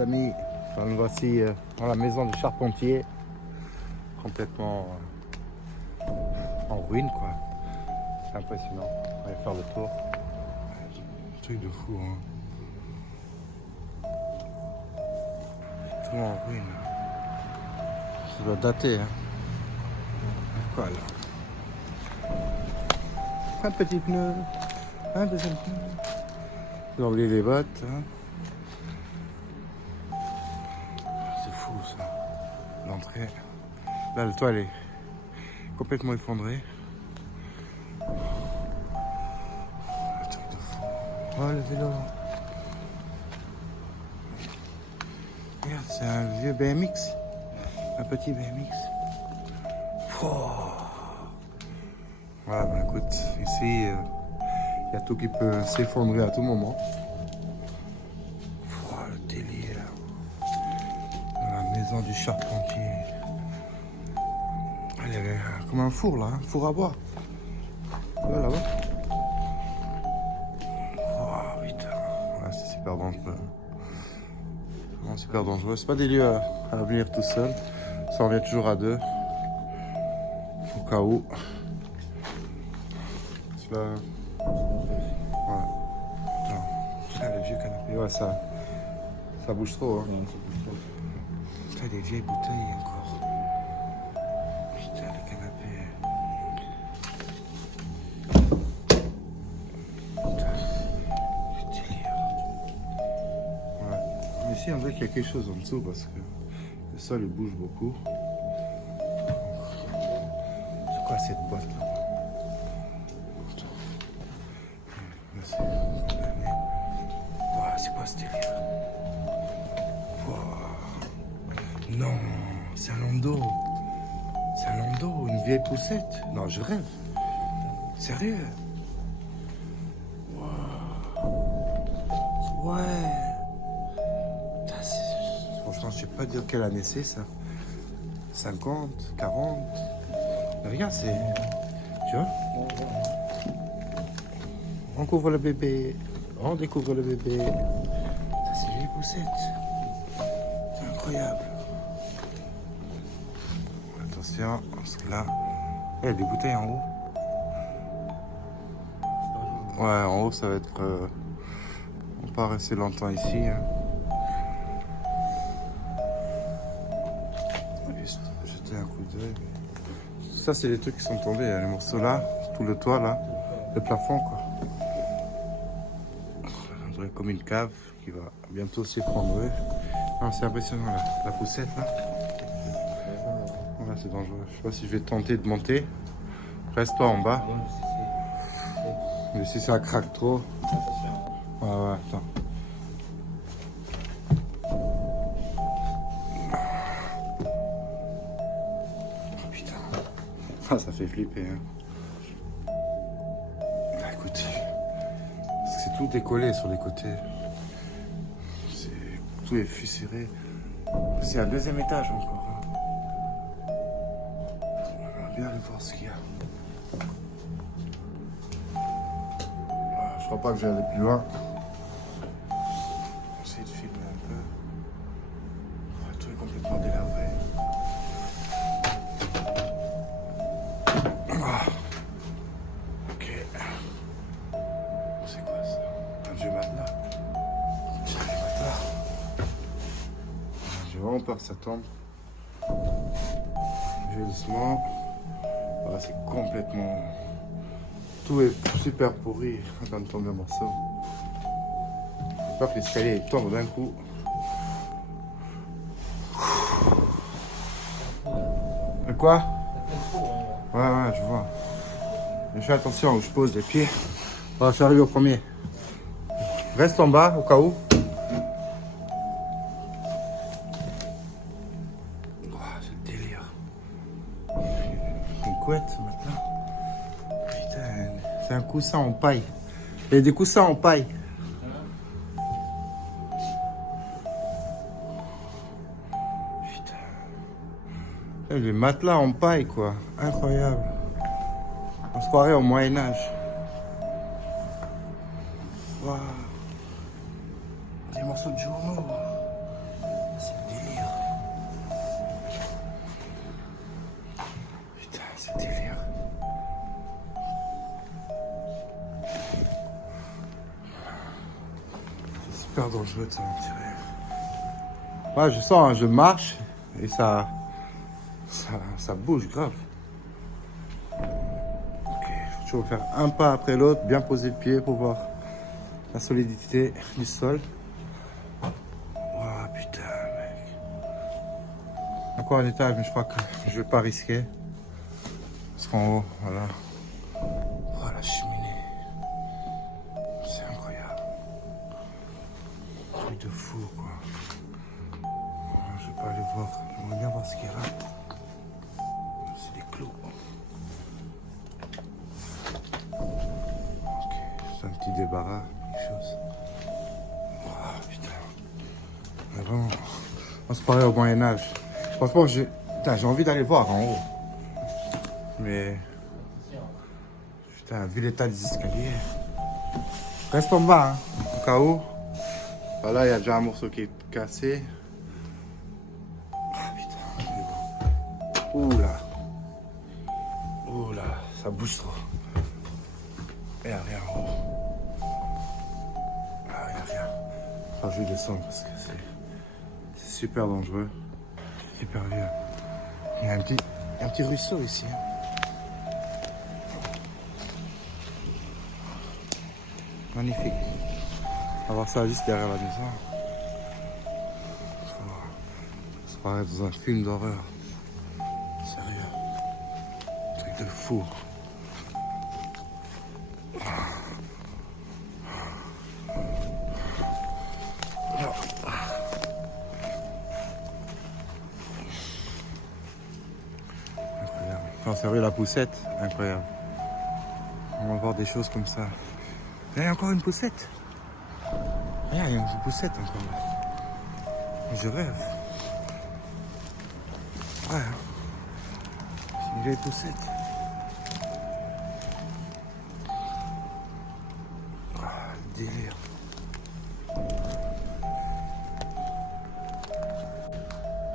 amis, enfin, nous voici dans la maison du charpentier, complètement en ruine quoi. C'est impressionnant. On va aller faire le tour. Un truc de fou hein. Tout en ruine. Ça doit dater hein. Quoi là? Un petit pneu, un deuxième pneu. J'ai oublié les bottes hein. C'est fou ça. L'entrée. Là le toit elle est complètement effondré. Un truc de fou. Oh le vélo. Regarde, c'est un vieux BMX. Un petit BMX. Oh. Voilà, bah écoute, ici, il y a tout qui peut s'effondrer à tout moment. Oh, le délire. Dans la maison du charpentier. Il y avait comme un four là, un four à bois. Voilà, là-bas. Oh putain, ouais, c'est super dangereux. Vraiment super dangereux. C'est pas des lieux à venir tout seul. Ça revient toujours à deux. Au cas où. Là. Ouais. Putain, le vieux canapé. Ouais, ça bouge trop. Hein. Putain, des vieilles bouteilles encore. Putain, le canapé. Putain, le délire. Ouais. Mais ici, on dirait qu'il y a quelque chose en dessous parce que le sol il bouge beaucoup. C'est quoi cette boîte là? C'est quoi ce délire? Wow. Non, c'est un landau. C'est un landau, une vieille poussette. Non, je rêve. Sérieux? Wow. Ouais. Franchement, je sais pas dire quelle année c'est ça. 50, 40. Mais regarde, c'est... Tu vois? On couvre le bébé. On découvre le bébé. Ça, c'est les poussettes. C'est incroyable. Attention, parce que là, il y a des bouteilles en haut. Ouais, en haut, ça va être... on va pas rester longtemps ici. Hein. Juste jeter un coup d'œil. Ça, c'est les trucs qui sont tombés. Les morceaux là, tout le toit là, le plafond quoi. Comme une cave qui va bientôt s'effondrer. C'est impressionnant là. La poussette là. Voilà, c'est dangereux. Je sais pas si je vais tenter de monter. Reste-toi en bas. Mais si ça craque trop. Ouais, attends. Oh putain. Ah, ça fait flipper. Hein. Écoute. C'est tout décollé sur les côtés. Tout est fissuré. C'est un deuxième étage encore. Hein. On va bien aller voir ce qu'il y a. Je crois pas que je vais aller plus loin. On va essayer de filmer un peu. Tout est complètement délabré. Ok. C'est quoi ça? Un vieux matelas. J'ai vraiment peur que ça tombe. Je vais doucement. Voilà, c'est complètement... Tout est super pourri en train de tomber en morceaux. J'ai peur que l'escalier tombe d'un coup. Et quoi? Ouais, je vois. Mais fais attention où je pose les pieds. Voilà, je suis arrivé au premier. Reste en bas au cas où. Maintenant. Putain, c'est un coussin en paille. Il y a des coussins en paille. Putain. Les matelas en paille, quoi. Incroyable. On se croirait au Moyen-Âge. Waouh. Des morceaux de journaux. super dangereux de s'en tirer. Ouais, je sens, hein, je marche et ça bouge grave. Ok, faut toujours faire un pas après l'autre, bien poser le pied pour voir la solidité du sol. Oh putain, mec. Encore un étage, mais je crois que je vais pas risquer. Parce qu'en haut, voilà. Oh la cheminée. C'est incroyable. Un truc de fou, quoi. Je vais pas aller voir. J'aimerais bien voir ce qu'il y a là. C'est des clous. Ok, c'est un petit débarras, quelque chose. Oh putain. Mais vraiment, on se parlait au Moyen-Âge. Franchement, j'ai envie d'aller voir en haut. Mais. Putain, vu l'état des escaliers. Reste en bas, hein, au cas où. Voilà, il y a déjà un morceau qui est cassé. Ah putain, mais bon. Oula. Oula, ça bouge trop. Il n'y a rien en haut. Ah, il n'y a rien. Enfin, je vais descendre parce que c'est super dangereux. Super vieux. Il y a un petit ruisseau ici. Hein. Magnifique. On va voir ça juste derrière la maison. Ça paraît dans un film d'horreur. Sérieux. Un truc de fou. Incroyable. Quand sérieux, la poussette, incroyable. On va voir des choses comme ça. Il y a encore une poussette. Il y a une poussette encore. Je rêve. Ouais. C'est une vieille poussette. Ah, le délire.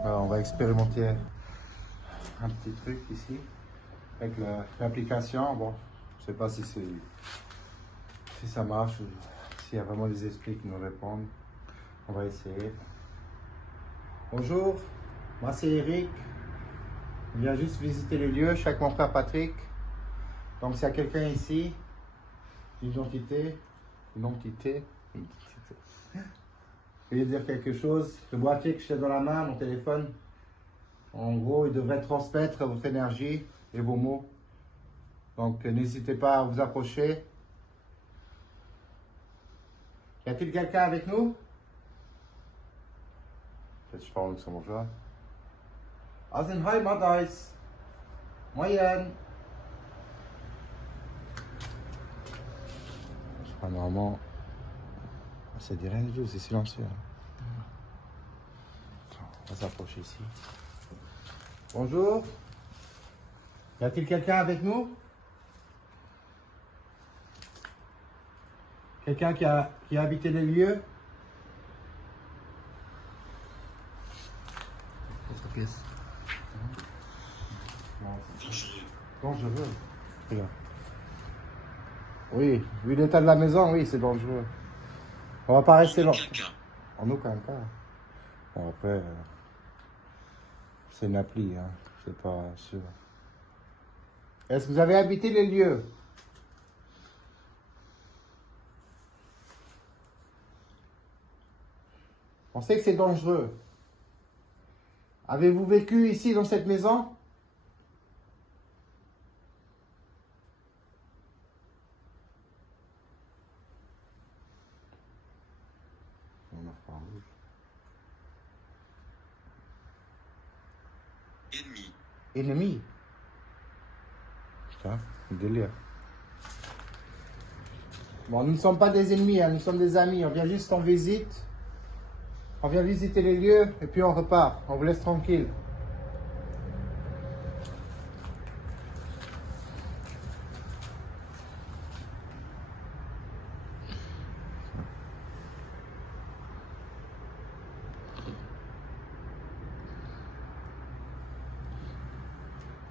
Alors, on va expérimenter un petit truc ici avec l'application. Bon, je sais pas si ça marche ou s'il y a vraiment des esprits qui nous répondent. On va essayer. Bonjour, moi c'est Eric. Je viens juste visiter le lieu. Je suis avec mon frère Patrick. Donc s'il y a quelqu'un ici, identité. Veuillez dire quelque chose. Le boîtier que j'ai dans la main, mon téléphone, en gros, il devrait transmettre votre énergie et vos mots. Donc n'hésitez pas à vous approcher. Y a-t-il quelqu'un avec nous? Peut-être je parle luxembourgeois. Aus den Heimatreis. Moyen. Normalement, ça dit rien du tout, c'est silencieux. On va s'approcher ici. Bonjour. Y a-t-il quelqu'un avec nous? Quelqu'un qui a habité les lieux? Autre pièce. Dangereux. Regarde. Oui, vu l'état de la maison, oui, c'est dangereux. On va pas rester là. En aucun cas. Bon, après, c'est une appli, hein. C'est pas sûr. Est-ce que vous avez habité les lieux? On sait que c'est dangereux. Avez-vous vécu ici dans cette maison? On a fait un rouge. Ennemi. Ennemi? Putain, délire. Bon, nous ne sommes pas des ennemis, hein, nous sommes des amis. On vient juste en visite. On vient visiter les lieux et puis on repart. On vous laisse tranquille.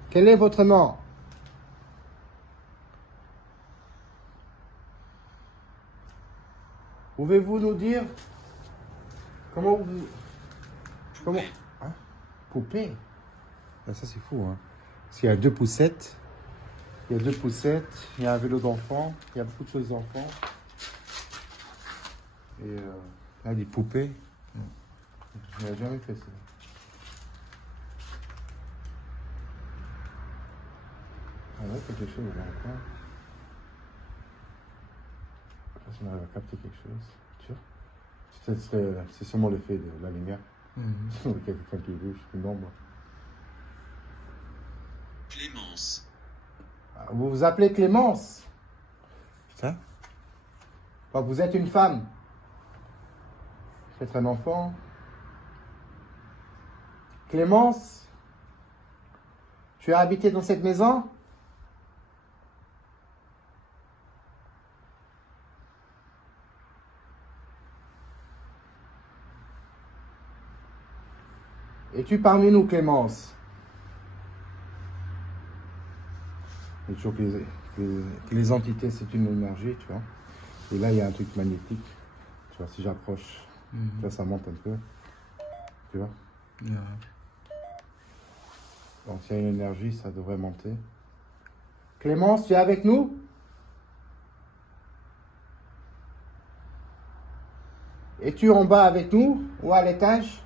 Quel est votre nom? Pouvez-vous nous dire Comment vous... Comment... Hein? Poupée? Ah, ça, c'est fou, hein. Parce qu'il y a 2 poussettes. Il y a 2 poussettes. Il y a un vélo d'enfant. Il y a beaucoup de choses d'enfant. Et là, des poupées. Je n'ai jamais fait ça. Ah ouais, quelque chose là encore. Je sais pas si on arrive à capter quelque chose. Tu vois? C'est sûrement l'effet de la lumière. Quelqu'un qui bouge, une ombre. Clémence. Ah, vous vous appelez Clémence? Putain. Donc vous êtes une femme. Vous êtes un enfant. Clémence, tu as habité dans cette maison? Es-tu parmi nous, Clémence? Il y a toujours que les entités, c'est une énergie, tu vois. Et là, il y a un truc magnétique. Tu vois, si j'approche, ça monte un peu. Tu vois? Donc, s'il y a une énergie, ça devrait monter. Clémence, tu es avec nous? Es-tu en bas avec nous ou à l'étage?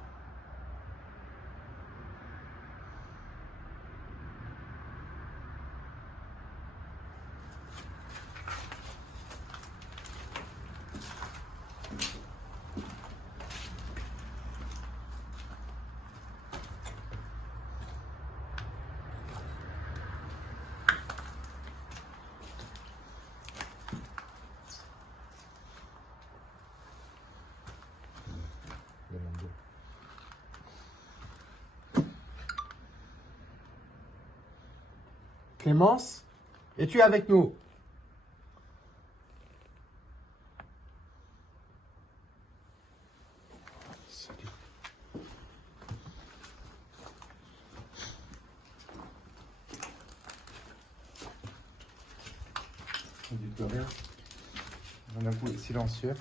Clémence, es-tu avec nous? Du tout rien. On a beaucoup silencieux.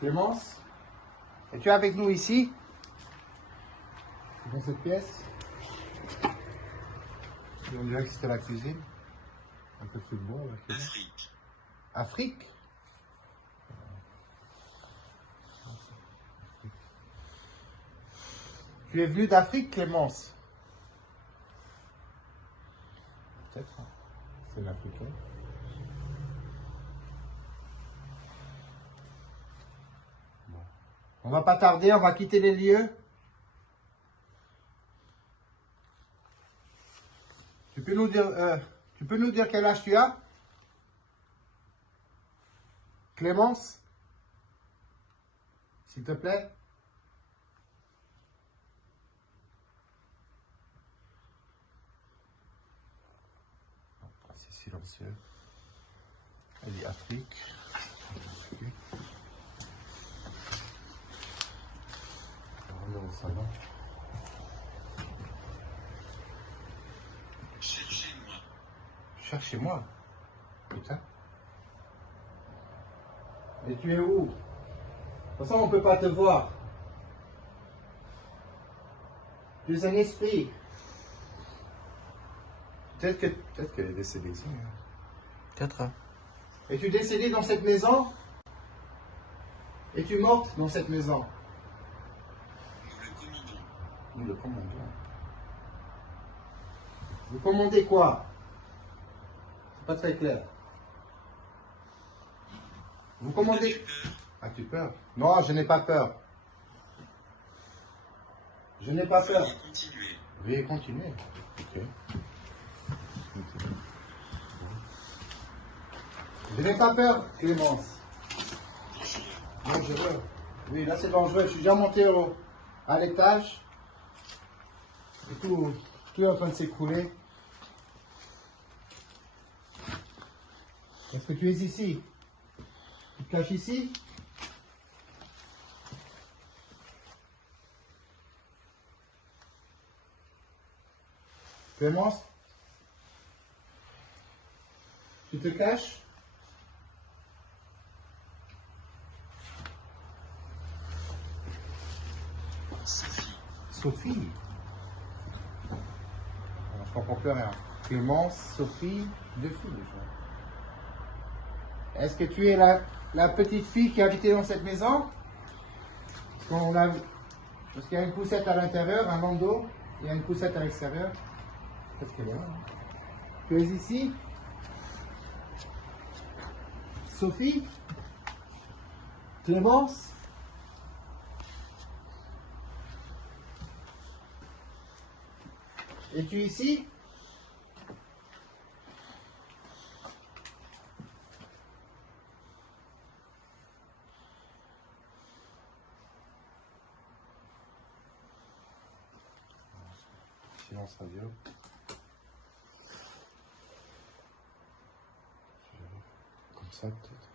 Clémence, es-tu avec nous ici? Dans cette pièce? On dirait que c'était la cuisine. Un peu de football. Afrique. Afrique? Tu es venu d'Afrique, Clémence? Peut-être. Hein. C'est l'Africain. Bon. On va pas tarder, on va quitter les lieux. Tu peux nous dire quel âge tu as? Clémence? S'il te plaît? C'est silencieux. Elle dit Afrique. Alors, ça va. Cherchez-moi. Cherchez-moi. Putain. Et tu es où? De toute façon, on ne peut pas te voir. Tu es un esprit. Peut-être qu'elle est décédée ici. Hein. Peut-être. Es-tu décédée dans cette maison? Es-tu morte dans cette maison? Nous le commandons. Nous le commandons. Vous commandez quoi? C'est pas très clair. Vous commandez... As-tu peur? As-tu peur? Non, je n'ai pas peur. Je n'ai pas peur. Veuillez continuer. Veuillez continuer. Ok. Je n'ai pas peur, Clémence. Dangereux. Oui, là c'est dangereux. Je suis déjà monté à l'étage. Et tout est en train de s'écrouler. Est-ce que tu es ici? Tu te caches ici? Clémence, tu te caches? Sophie, Sophie. Je comprends plus rien. Clémence, Sophie, deux filles déjà. Est-ce que tu es la petite fille qui habitait dans cette maison? Parce qu'il y a une poussette à l'intérieur, un landau, il y a une poussette à l'extérieur. Qu'est-ce qu'elle est là? Tu es ici? Sophie? Clémence? Es-tu ici? Silence radio. Comme ça peut-être.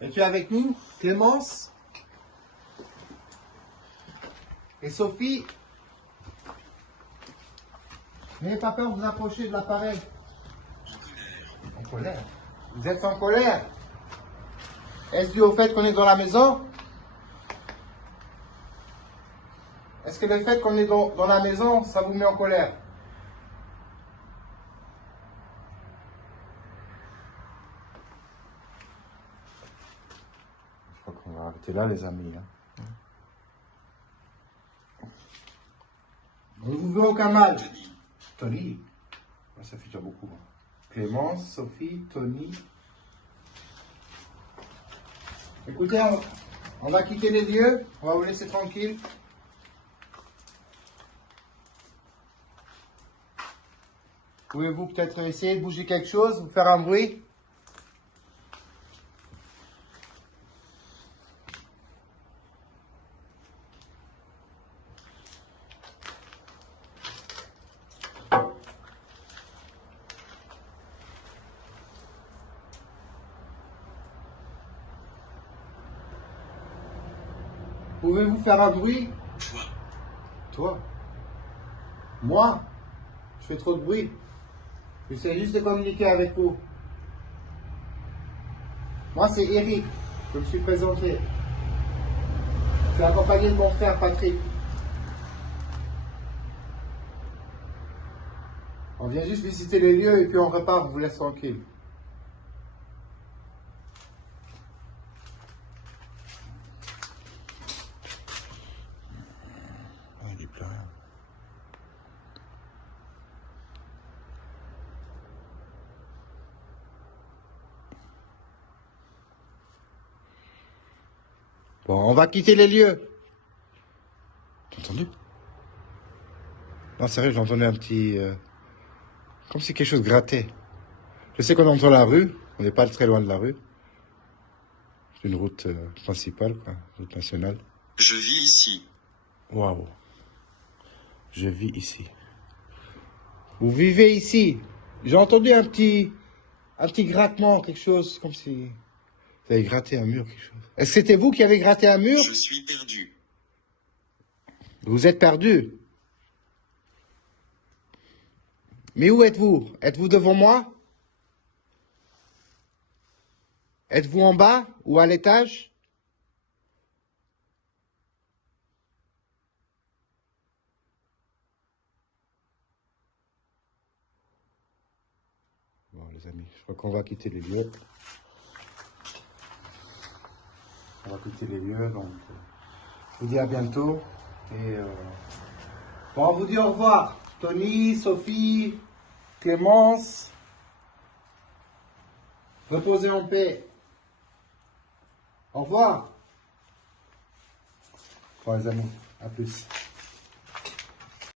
Es-tu avec nous, Clémence? Et Sophie? N'ayez pas peur de vous approcher de l'appareil. en colère, En colère? Vous êtes en colère? Est-ce dû au fait qu'on est dans la maison? Est-ce que le fait qu'on est dans la maison, ça vous met en colère? Je crois qu'on va arrêter là, les amis. On ne vous veut aucun mal. Tony, Tony. Ça fait déjà beaucoup. Clémence, Sophie, Tony. Écoutez, on va quitter les lieux. On va vous laisser tranquille. Pouvez-vous peut-être essayer de bouger quelque chose, ou faire un bruit? Pouvez-vous faire un bruit? toi, Toi? Moi? Je fais trop de bruit. J'essaie juste de communiquer avec vous. Moi, c'est Eric. Je me suis présenté. Je suis accompagné de mon frère Patrick. On vient juste visiter les lieux et puis on repart, on vous laisse tranquille. Il dit plus rien. Bon, on va quitter les lieux. T'as entendu? Non, sérieux, j'ai entendu un petit... comme si quelque chose grattait. Je sais qu'on est entre la rue. On n'est pas très loin de la rue. C'est une route principale, quoi. Route nationale. je vis ici. Waouh. Je vis ici. Vous vivez ici. J'ai entendu un petit grattement, quelque chose, comme si vous avez gratté un mur, quelque chose. Est-ce que c'était vous qui avez gratté un mur? Je suis perdu. Vous êtes perdu. Mais où êtes-vous? Êtes-vous devant moi? Êtes-vous en bas ou à l'étage? Bon, les amis, je crois qu'on va quitter les lieux. On va quitter les lieux, donc je vous dis à bientôt. Et bon, on vous dit au revoir. Tony, Sophie, Clémence. Reposez en paix. Au revoir. Bon, les amis, à plus.